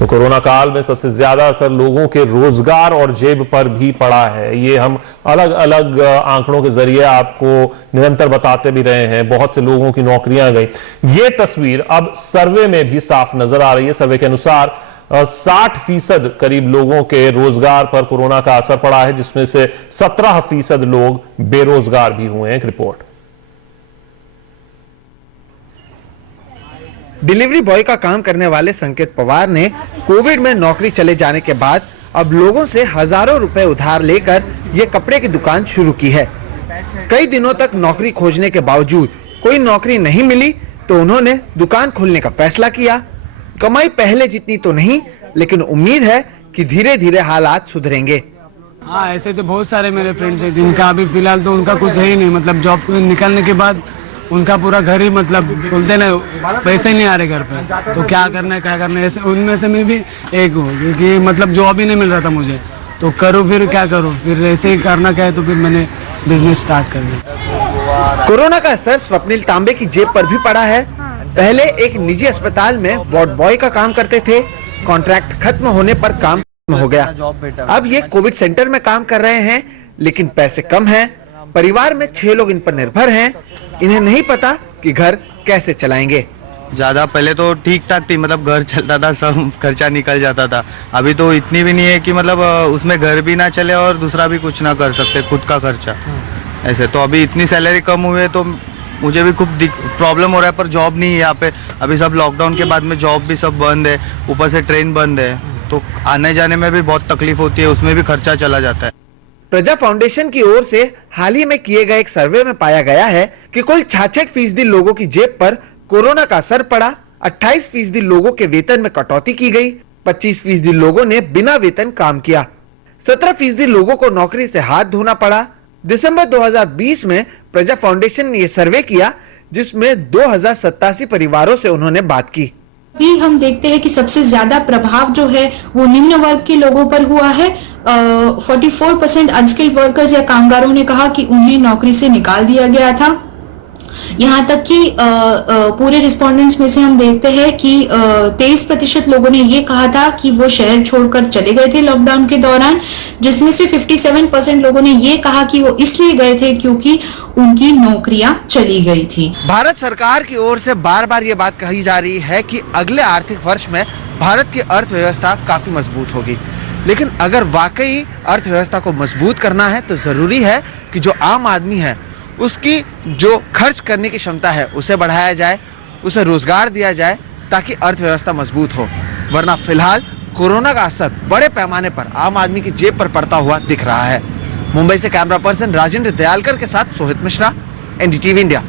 तो कोरोना काल में सबसे ज्यादा असर लोगों के रोजगार और जेब पर भी पड़ा है। ये हम अलग अलग आंकड़ों के जरिए आपको निरंतर बताते भी रहे हैं। बहुत से लोगों की नौकरियां गई। ये तस्वीर अब सर्वे में भी साफ नजर आ रही है। सर्वे के अनुसार 60% करीब लोगों के रोजगार पर कोरोना का असर पड़ा है, जिसमें से 17% लोग बेरोजगार भी हुए हैं। एक रिपोर्ट। डिलीवरी बॉय का काम करने वाले संकेत पवार ने कोविड में नौकरी चले जाने के बाद अब लोगों से हजारों रुपए उधार लेकर ये कपड़े की दुकान शुरू की है। कई दिनों तक नौकरी खोजने के बावजूद कोई नौकरी नहीं मिली तो उन्होंने दुकान खोलने का फैसला किया। कमाई पहले जितनी तो नहीं, लेकिन उम्मीद है कि धीरे धीरे हालात सुधरेंगे। हाँ, ऐसे तो बहुत सारे मेरे फ्रेंड्स हैं जिनका अभी फिलहाल तो उनका कुछ है ही नहीं। मतलब जॉब निकलने के बाद उनका पूरा घर ही, मतलब बोलते ना, पैसे नहीं आ रहे घर पे, तो क्या करना है ऐसे। उनमें से मैं भी एक हूँ, क्योंकि मतलब जॉब ही नहीं मिल रहा था मुझे, तो करूँ फिर क्या करूँ, फिर ऐसे ही करना क्या है, तो फिर मैंने बिजनेस स्टार्ट कर दिया। कोरोना का असर स्वप्निल तांबे की जेब पर भी पड़ा है। पहले एक निजी अस्पताल में वार्ड बॉय का काम करते थे। कॉन्ट्रैक्ट खत्म होने पर काम हो गया। अब ये कोविड सेंटर में काम कर रहे हैं, लेकिन पैसे कम हैं। परिवार में 6 लोग इन पर निर्भर हैं। इन्हें नहीं पता कि घर कैसे चलाएंगे। ज़्यादा पहले तो ठीक ठाक थी, मतलब घर चलता था, सब खर्चा निकल जाता था। अभी तो इतनी भी नहीं है कि मतलब उसमें घर भी ना चले और दूसरा भी कुछ ना कर सकते, खुद का खर्चा ऐसे। तो अभी इतनी सैलरी कम हुई है तो मुझे भी खूब प्रॉब्लम हो रहा है, पर जॉब नहीं है यहाँ पे। अभी सब लॉकडाउन के बाद में जॉब भी सब बंद है, ऊपर से ट्रेन बंद है, तो आने जाने में भी बहुत तकलीफ होती है, उसमें भी खर्चा चला जाता है। प्रजा फाउंडेशन की ओर से हाल ही में किए गए एक सर्वे में पाया गया है कि कुल 66% लोगों की जेब पर कोरोना का असर पड़ा। 28% लोगों के वेतन में कटौती की गई। 25% लोगों ने बिना वेतन काम किया। 17% लोगों को नौकरी से हाथ धोना पड़ा। दिसंबर 2020 में प्रजा फाउंडेशन ने यह सर्वे किया, जिसमें 2087 परिवारों से उन्होंने बात की। भी हम देखते हैं कि सबसे ज्यादा प्रभाव जो है वो निम्न वर्ग के लोगों पर हुआ है। 44% अनस्किल्ड वर्कर्स या कामगारों ने कहा कि उन्हें नौकरी से निकाल दिया गया था। यहाँ तक कि पूरे रिस्पोंडेंट्स में से हम देखते हैं कि 23% लोगों ने ये कहा था कि वो शहर छोड़कर चले गए थे लॉकडाउन के दौरान, जिसमें से 57% लोगों ने ये कहा कि वो इसलिए गए थे क्योंकि उनकी नौकरियां चली गई थी। भारत सरकार की ओर से बार बार ये बात कही जा रही है कि अगले आर्थिक वर्ष में भारत की अर्थव्यवस्था काफी मजबूत होगी, लेकिन अगर वाकई अर्थव्यवस्था को मजबूत करना है तो जरूरी है कि जो आम आदमी है उसकी जो खर्च करने की क्षमता है उसे बढ़ाया जाए, उसे रोजगार दिया जाए, ताकि अर्थव्यवस्था मजबूत हो। वरना फिलहाल कोरोना का असर बड़े पैमाने पर आम आदमी की जेब पर पड़ता हुआ दिख रहा है। मुंबई से कैमरा पर्सन राजेंद्र दयालकर के साथ सोहित मिश्रा, एनडीटीवी इंडिया।